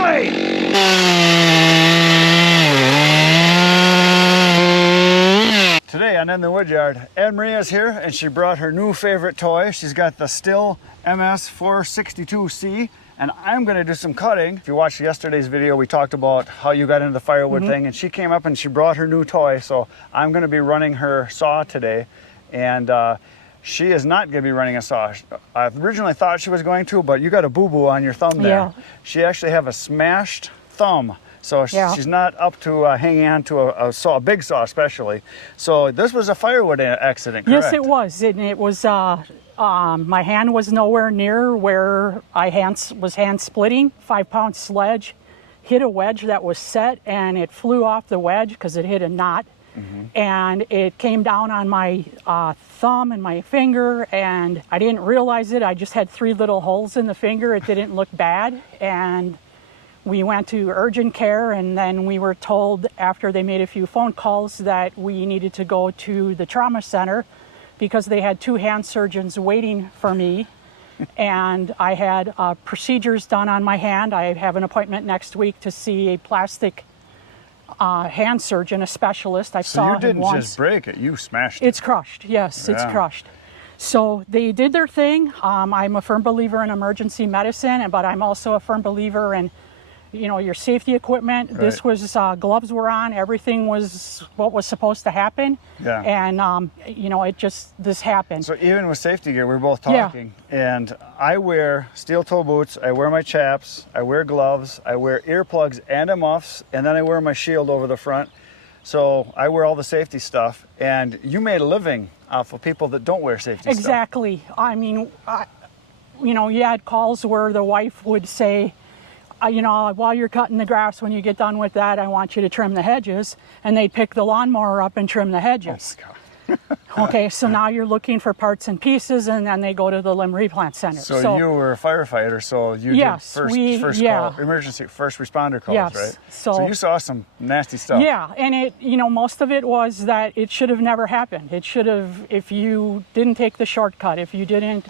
blade! Today on In the Woodyard, Ann Maria's here and she brought her new favorite toy. She's got the Stihl MS 462C and I'm going to do some cutting. If you watched yesterday's video, we talked about how you got into the firewood thing, and she came up and she brought her new toy. So I'm going to be running her saw today, and she is not going to be running a saw. I originally thought she was going to, but you got a boo-boo on your thumb there. Yeah. She actually have a smashed thumb. So she's not up to hanging on to a saw, a big saw especially. So this was a firewood accident, correct? Yes, it was. It was, my hand was nowhere near where I was hand splitting. 5-pound sledge hit a wedge that was set, and it flew off the wedge because it hit a knot. And it came down on my thumb and my finger, and I didn't realize it. I just had 3 little holes in the finger. It didn't look bad, and we went to urgent care, and then we were told after they made a few phone calls that we needed to go to the trauma center because they had 2 hand surgeons waiting for me. And I had procedures done on my hand. I have an appointment next week to see a plastic hand surgeon, a specialist. I saw him once. So you didn't just break it, you smashed it. It's crushed, yes, it's crushed. So they did their thing. I'm a firm believer in emergency medicine, but I'm also a firm believer in, you know, your safety equipment. Right. This was, gloves were on, everything was what was supposed to happen. Yeah. And, you know, this happened. So even with safety gear, we were both talking, and I wear steel toe boots, I wear my chaps, I wear gloves, I wear earplugs and muffs, and then I wear my shield over the front. So I wear all the safety stuff, and you made a living off of people that don't wear safety stuff. Exactly. I mean, you know, you had calls where the wife would say, you know, while you're cutting the grass, when you get done with that, I want you to trim the hedges. And they'd pick the lawnmower up and trim the hedges. Oh, Okay, so now you're looking for parts and pieces, and then they go to the limb replant center. So you were a firefighter, so you did first call, emergency first responder calls, right? So you saw some nasty stuff. Yeah, and it, you know, most of it was that it should have never happened. It should have, if you didn't take the shortcut, if you didn't,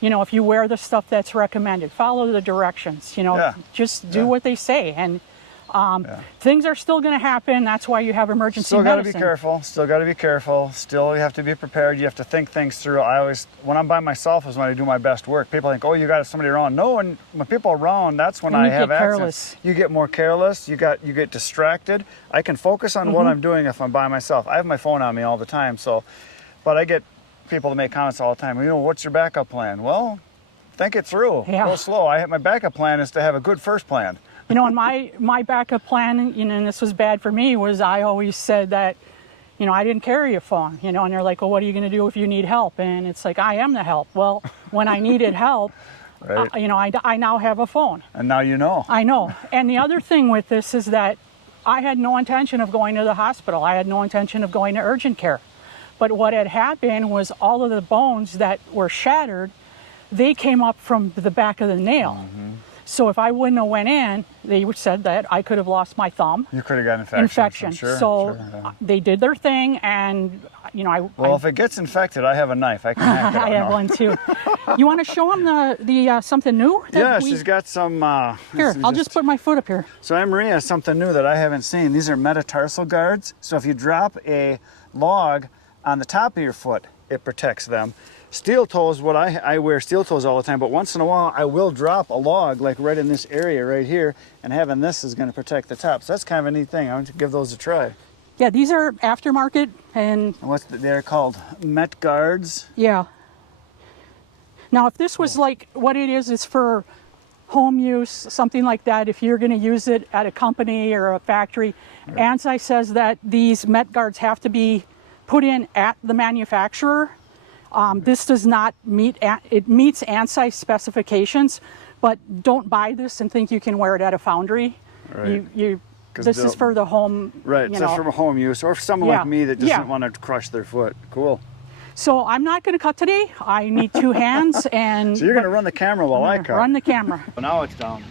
you know, if you wear the stuff that's recommended, follow the directions, you know, just do what they say. And things are still going to happen. That's why you have emergency medicine. Still got to be careful. Still got to be careful. Still, you have to be prepared. You have to think things through. I always, when I'm by myself is when I do my best work. People think, oh, you got somebody around. No, and when people are around, that's when I have access. You get more careless. You get distracted. I can focus on what I'm doing if I'm by myself. I have my phone on me all the time. So, but I get people to make comments all the time. You know, what's your backup plan? Well, think it through. Go slow. My backup plan is to have a good first plan. You know, and my backup plan, you know, and this was bad for me, was I always said that, you know, I didn't carry a phone, you know, and they're like, well, what are you going to do if you need help? And it's like, I am the help. Well, when I needed help, you know, I now have a phone. And now you know. I know. And the other thing with this is that I had no intention of going to the hospital. I had no intention of going to urgent care. But what had happened was all of the bones that were shattered, they came up from the back of the nail. So if I wouldn't have went in, they said that I could have lost my thumb. You could have got infection. So they did their thing, and you know, well, if it gets infected, I have a knife. I can hack it. I have one too. You want to show them the something new? Yeah, she's got some. Here, I'll just put my foot up here. So Ann Maria has something new that I haven't seen. These are metatarsal guards. So if you drop a log on the top of your foot, it protects them. Steel toes, I wear steel toes all the time, but once in a while I will drop a log like right in this area right here, and having this is going to protect the top. So that's kind of a neat thing. I want to give those a try. Yeah, these are aftermarket, and they're called Met guards. Yeah. Now, if this was like what it is for home use, something like that, if you're going to use it at a company or a factory, ANSI says that these Met guards have to be put in at the manufacturer. This does not meets ANSI specifications, but don't buy this and think you can wear it at a foundry. Right. This is for the home. Right, so for home use, or for someone like me that doesn't want to crush their foot. Cool. So I'm not going to cut today. I need 2 hands, and so you're going to run the camera while I cut. Run the camera. So now it's down.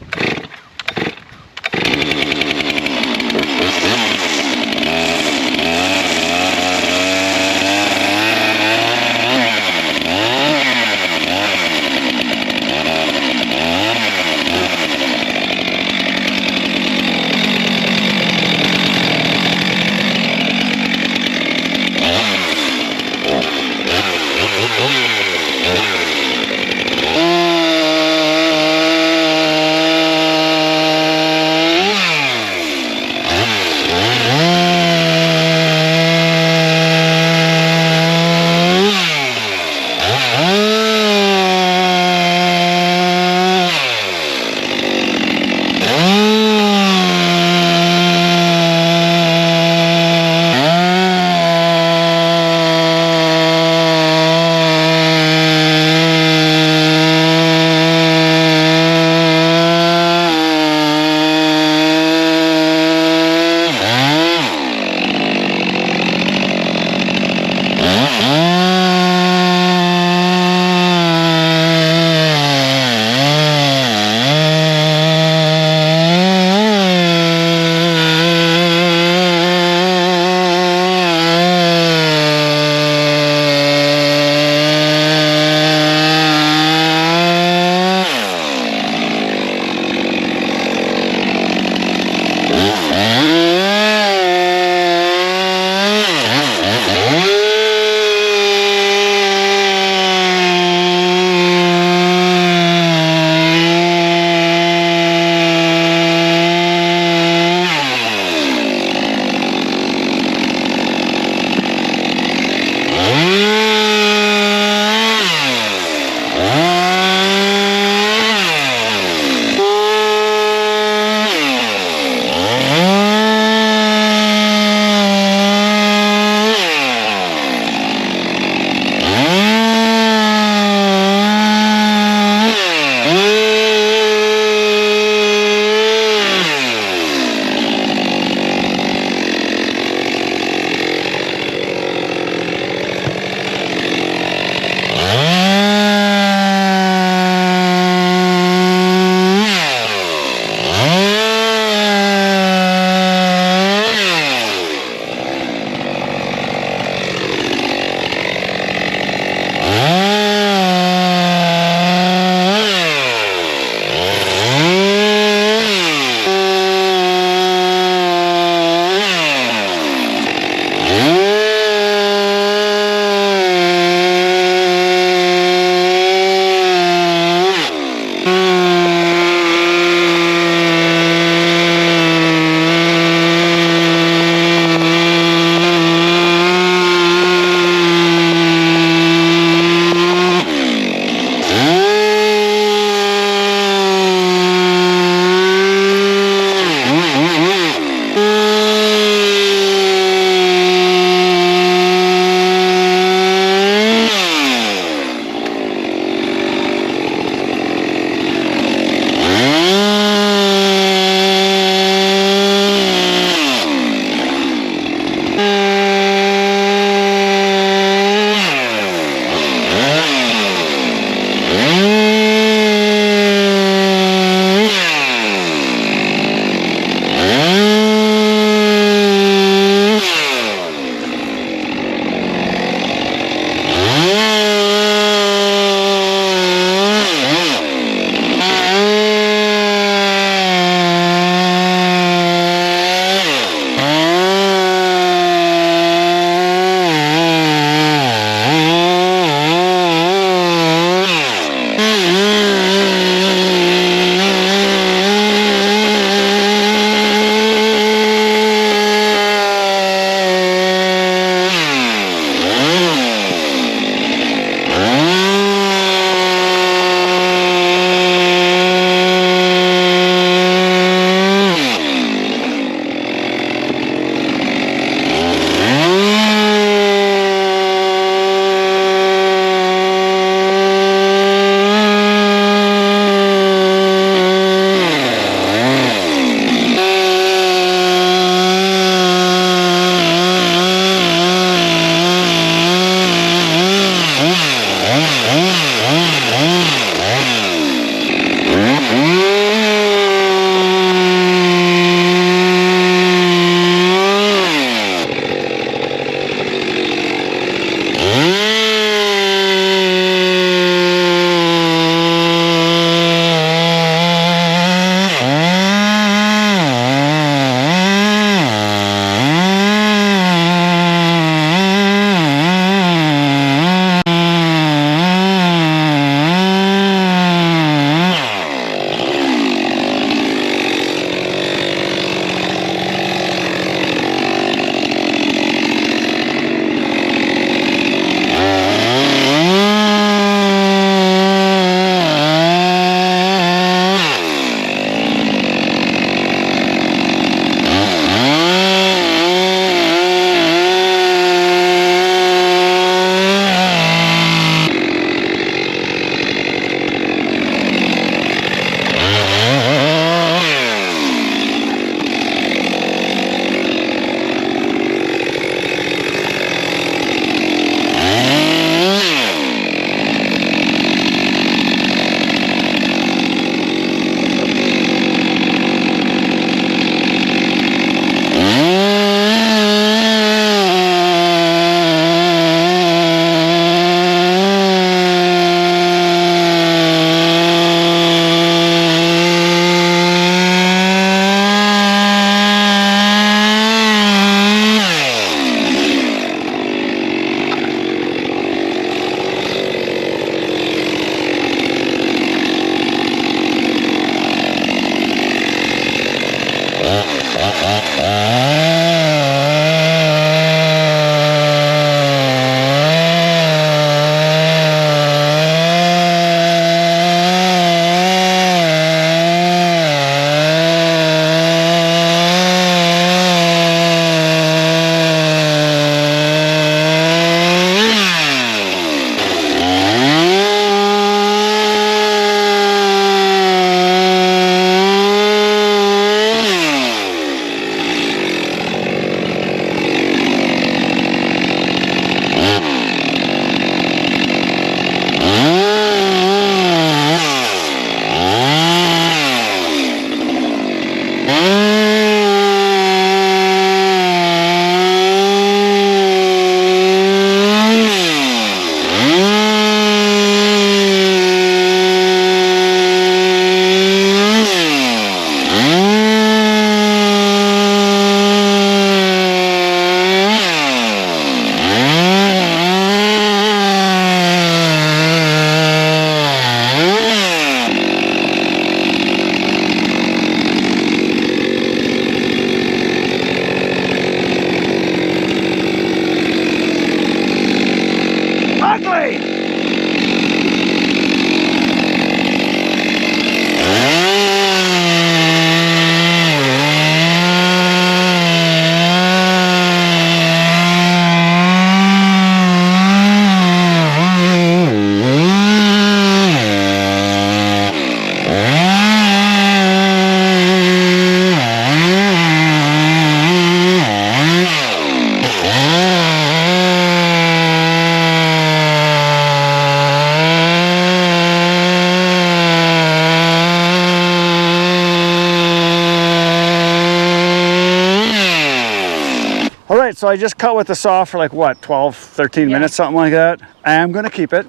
So I just cut with the saw for like what, 12, 13 minutes, something like that. I'm gonna keep it.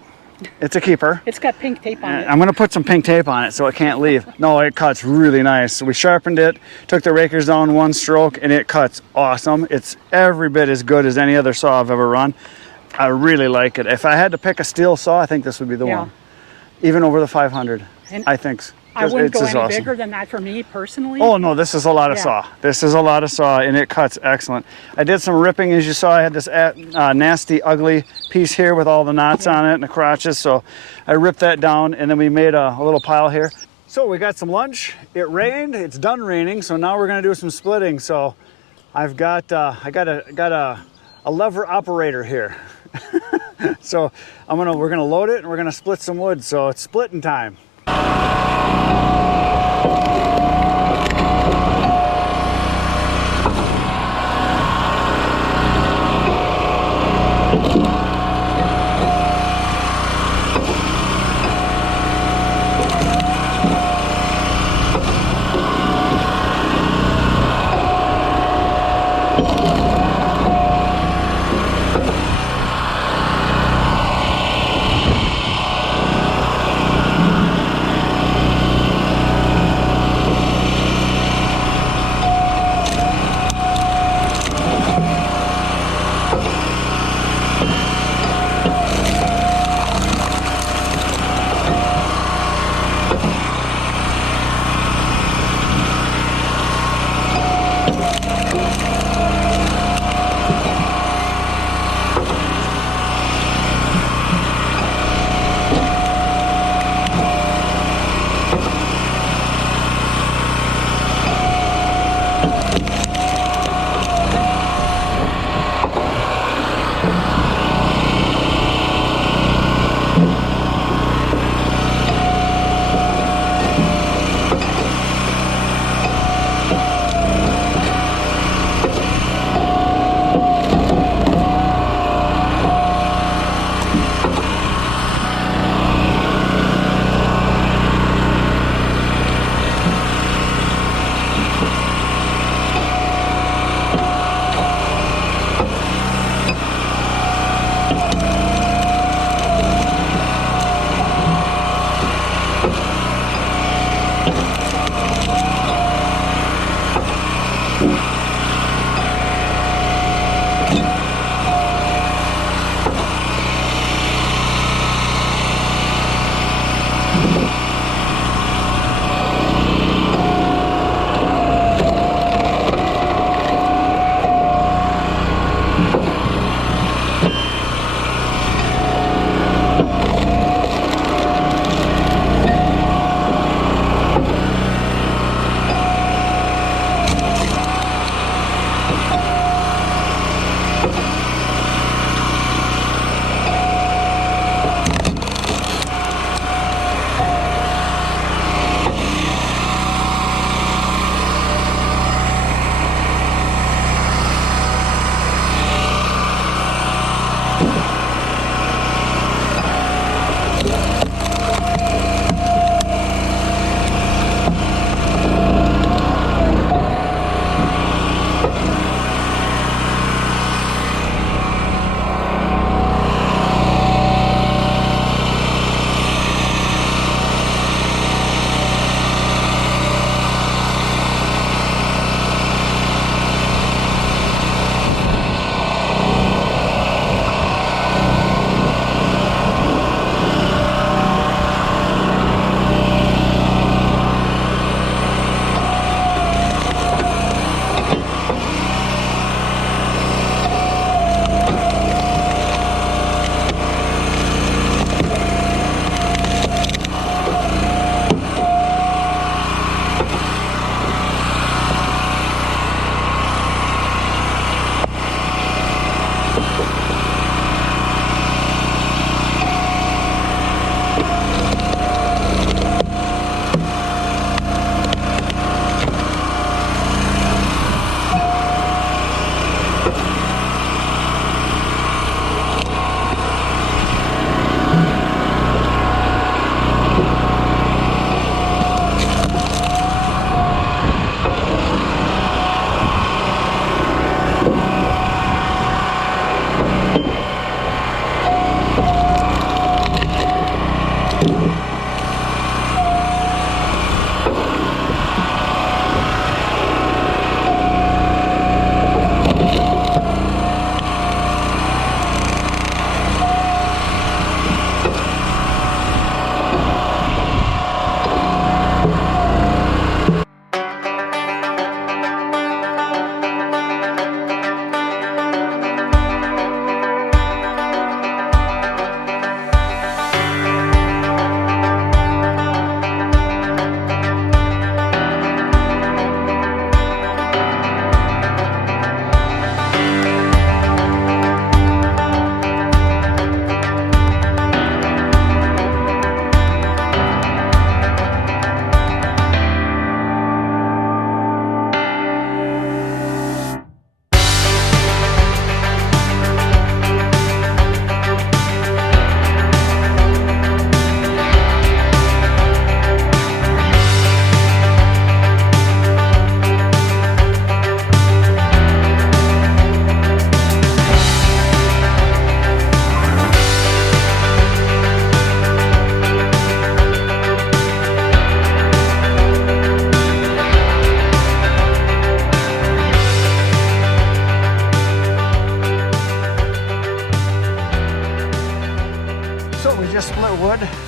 It's a keeper. It's got pink tape on it. I'm gonna put some pink tape on it so it can't leave. No, it cuts really nice. So we sharpened it, took the rakers down one stroke, and it cuts awesome. It's every bit as good as any other saw I've ever run. I really like it. If I had to pick a Stihl saw, I think this would be the one. Even over the 500, and I think. I wouldn't go any bigger than that for me personally. Oh no, this is a lot of saw. This is a lot of saw, and it cuts excellent. I did some ripping, as you saw. I had this nasty, ugly piece here with all the knots on it and the crotches, so I ripped that down, and then we made a little pile here. So we got some lunch. It rained. It's done raining, so now we're gonna do some splitting. So I've got I got a lever operator here. So we're gonna load it and we're gonna split some wood. So it's splitting time.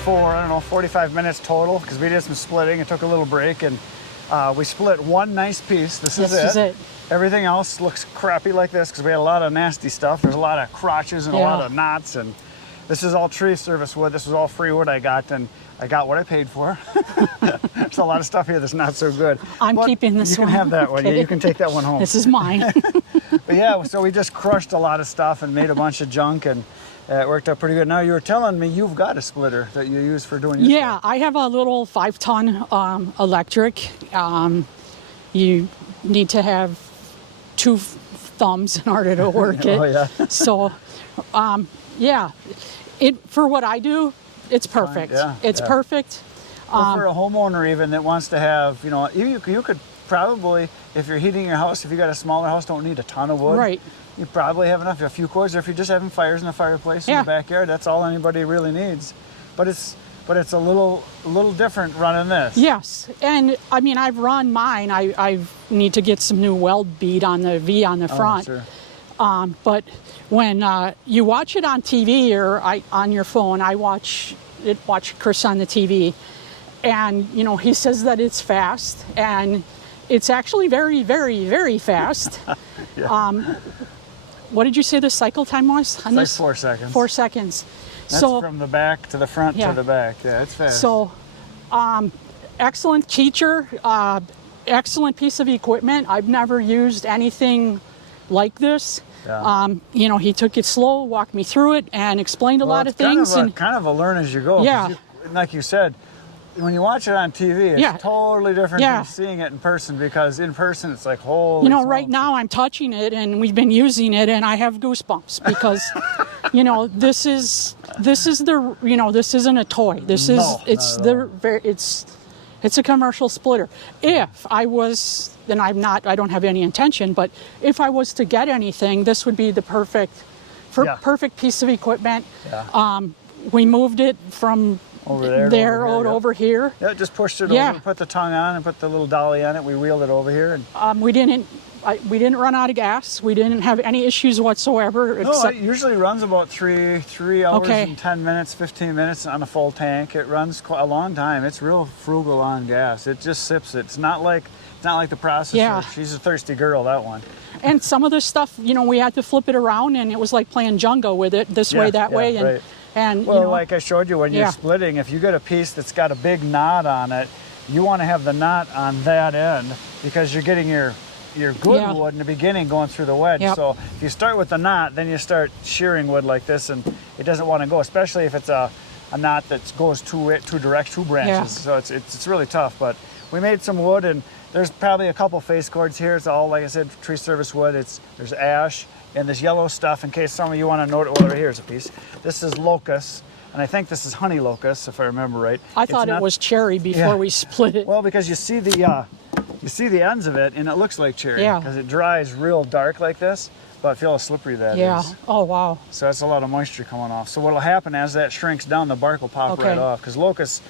for, I don't know, 45 minutes total, because we did some splitting and took a little break, and we split one nice piece. This is it. Everything else looks crappy like this because we had a lot of nasty stuff. There's a lot of crotches and a lot of knots, and this is all tree service wood. This was all free wood I got, and I got what I paid for. There's a lot of stuff here that's not so good. I'm keeping this one. You can have that one. Yeah, you can take that one home. This is mine. But yeah, so we just crushed a lot of stuff and made a bunch of junk, and it worked out pretty good. Now, you were telling me you've got a splitter that you use for doing your stuff. I have a little 5-ton electric. You need to have 2 thumbs in order to work it. Oh, yeah. So, for what I do, it's perfect. It's perfect. Well, for a homeowner even that wants to have, you could probably, if you're heating your house, if you got a smaller house, don't need a ton of wood. Right. You probably have enough, a few cords, or if you're just having fires in the fireplace in the backyard, that's all anybody really needs. But it's a little different running this. Yes, and I mean, I've run mine. I need to get some new weld bead on the V on the front. Sure. But when you watch it on TV or on your phone, I watch Chris on the TV, and he says that it's fast, and it's actually very, very, very fast. What did you say the cycle time was on this? Like 4 seconds. 4 seconds. That's from the back to the front to the back. Yeah, it's fast. So, excellent teacher, excellent piece of equipment. I've never used anything like this. Yeah. He took it slow, walked me through it, and explained a lot of things. Kind of a learn as you go. Yeah. Like you said, when you watch it on TV, it's totally different than seeing it in person, because in person it's like, holy smokes. Right now I'm touching it and we've been using it and I have goosebumps because, this isn't a toy. It's a commercial splitter. If I was, then I don't have any intention, but if I was to get anything, this would be the perfect piece of equipment. Yeah. We moved it from over there over here. Yeah, just pushed it over, put the tongue on and put the little dolly on it. We wheeled it over here. And we didn't run out of gas. We didn't have any issues whatsoever. No, it usually runs about 3 hours and 10 minutes, 15 minutes on a full tank. It runs quite a long time. It's real frugal on gas. It just sips it. It's not like the processor. Yeah. She's a thirsty girl, that one. And some of the stuff, we had to flip it around, and it was like playing Jenga with it, this way, that way, and right. And like I showed you when you're splitting, if you get a piece that's got a big knot on it, you want to have the knot on that end because you're getting your good wood in the beginning going through the wedge. Yep. So if you start with the knot, then you start shearing wood like this, and it doesn't want to go, especially if it's a knot that goes two branches. Yeah. So it's really tough. But we made some wood, and there's probably a couple face cords here. It's all, like I said, tree service wood. There's ash and this yellow stuff, in case some of you want to note it. Well, right here's a piece. This is locust, and I think this is honey locust, if I remember right. I thought it was cherry before we split it. Well, because you see the ends of it, and it looks like cherry because it dries real dark like this. But feel how slippery that is. Yeah. Oh, wow. So that's a lot of moisture coming off. So what'll happen as that shrinks down, the bark will pop right off, because locust,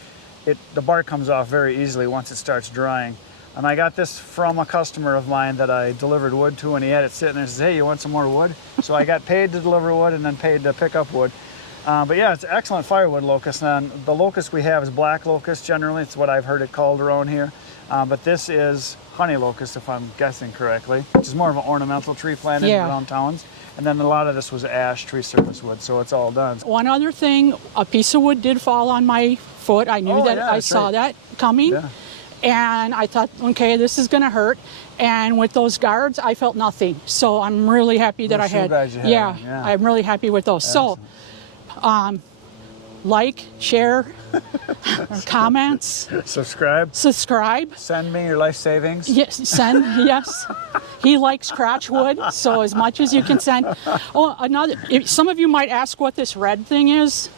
the bark comes off very easily once it starts drying. And I got this from a customer of mine that I delivered wood to, and he had it sitting there and says, hey, you want some more wood? So I got paid to deliver wood and then paid to pick up wood. But yeah, it's excellent firewood locust. And the locust we have is black locust generally. It's what I've heard it called around here. But this is honey locust, if I'm guessing correctly, which is more of an ornamental tree planted around towns. And then a lot of this was ash tree service wood, so it's all done. One other thing, a piece of wood did fall on my foot. I knew I saw that coming. Yeah. And I thought, okay, this is going to hurt. And with those guards, I felt nothing. So I'm really happy that I had. I'm really happy with those. Excellent. So, like, share, comments. Subscribe. Send me your life savings. Yes, yes. He likes crotch wood, so as much as you can send. Oh, some of you might ask what this red thing is.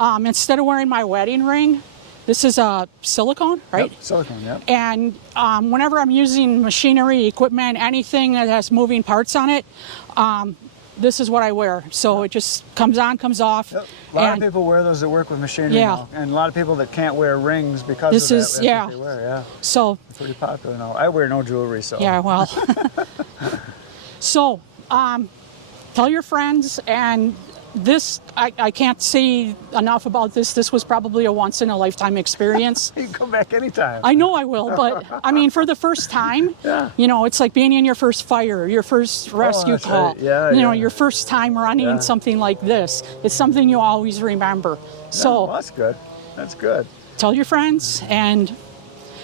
Instead of wearing my wedding ring, this is a silicone, right? Yep, silicone, yep. And whenever I'm using machinery, equipment, anything that has moving parts on it, this is what I wear. So it just comes on, comes off. Yep. A lot of people wear those that work with machinery now. And a lot of people that can't wear rings because of that. That's what they wear, So it's pretty popular now. I wear no jewelry, so. Yeah, well. So, tell your friends and this, I can't say enough about this. This was probably a once in a lifetime experience. You can come back anytime. I know I will, but I mean, for the first time, Yeah. you know, it's like being in your first fire, your first rescue that's call, right. Yeah, you know, yeah. your first time running Yeah. something like this. It's something you always remember. So Well, that's good. That's good. tell your friends, and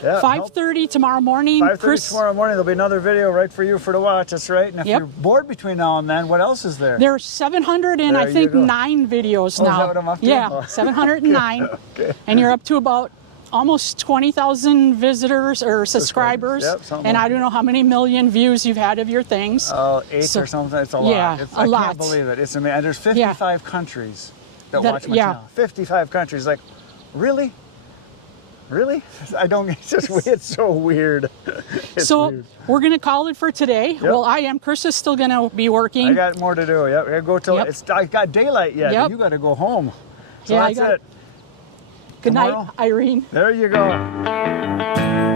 Yeah. 5:30 tomorrow morning. 5:30 tomorrow morning, there'll be another video right for you to watch. That's right. And if Yep. you're bored between now and then, what else is there? There's 700 and There I you think go. 9 videos Oh, is now. that what I'm up to? Yeah, Oh. 709. Okay. And you're up to about almost 20,000 visitors or subscribers. Yep, something and like I don't know how many million views you've had of your things. Oh, 8 So- or something. It's a lot. yeah, I a lot. can't believe it. It's amazing. And there's 55 countries that watch my yeah. channel. 55 countries. Like, really? Really? I don't. It's just. It's so weird. It's So weird. we're going to call it for today. Well, I am. Chris is still going to be working. I got more to do. Yep. I gotta go till Yep. I got daylight yet. Yep. You got to go home. So Yeah, I that's got- it. Good Tomorrow? night, Irene. There you go.